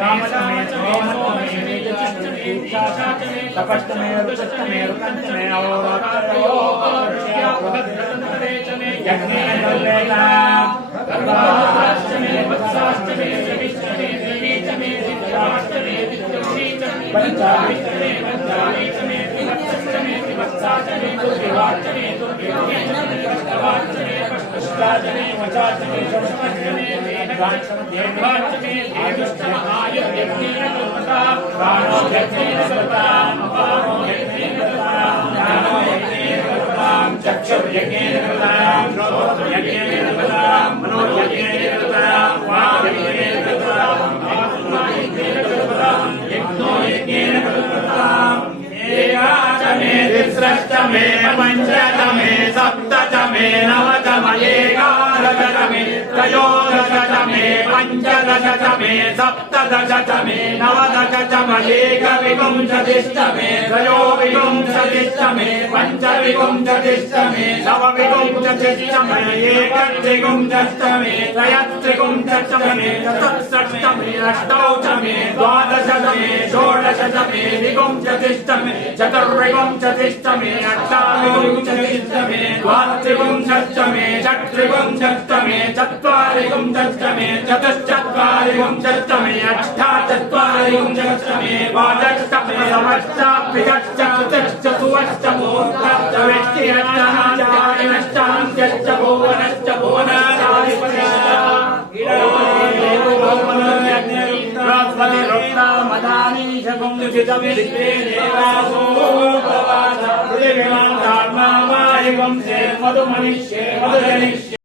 कामचमे सोमचमे दीक्षाचमे तपस्तमे रुचस्तमे रुकंचमे अवरोधचमे यज्ञे नवेदा कर्वाश्चमे वत्साश्चमे सविश्चमे देवीचमे दिव्याश्चमे दिव्यौषीचमे पंचाविश्चमे पंचावीचमे त्रिवत्सश्चमे त्रिवत्साचमे दुर्विवाचमे दुर्विवाचमे कष्टवाचमे कष्टश्चाचमे वचाचमे षष्ठश्चमे देवाचमे देवश्चमे आयुर्यज्ञेन कल्पता प्राणो यज्ञेन कल्पता अपानो यज्ञेन कल्पता ज्ञानो यज्ञेन कल्पता चक्षुर्यज्ञेन कल्पता श्रोत्रयज्ञेन कल्पता मनोयज्ञेन कल्पता वाक्यज्ञेन कल्पता आत्मा यज्ञेन कल्पता यज्ञो यज्ञेन कल्पता एकाचमे तिस्रश्चमे पञ्चचमे सप्तचमे नवचमे एकादशचमे त्रयोदशचमे पञ्चदशचमे सप्तदशचमे नवदशचमे एकविंशतिश्चमे त्रयोविंशतिश्चमे पञ्चविंशतिश्चमे नवविंशतिश्चमे एकत्रिंशत्चमे त्रयत्रिंशत्चमे चतुष्षष्टमे अष्टौचमे द्वादशचमे षोडशचमे विंशतिश्चमे चतुर्विंशतिश्चमे अष्टाविंशतिश्चमे द्वात्रिंशत्चमे षट्त्रिंशत्चमे चत्वारिंशत्चमे चतुश्चत्वारिंशत्चमे अष्टाचत्वारिंशत्चमे द्वादशतमे समष्टाभ्यश्च सुवष्टमोत्तरवेष्टिरश्चान्त्यायनश्चान्त्यश्च भुवनश्च भुवनाधिपतिः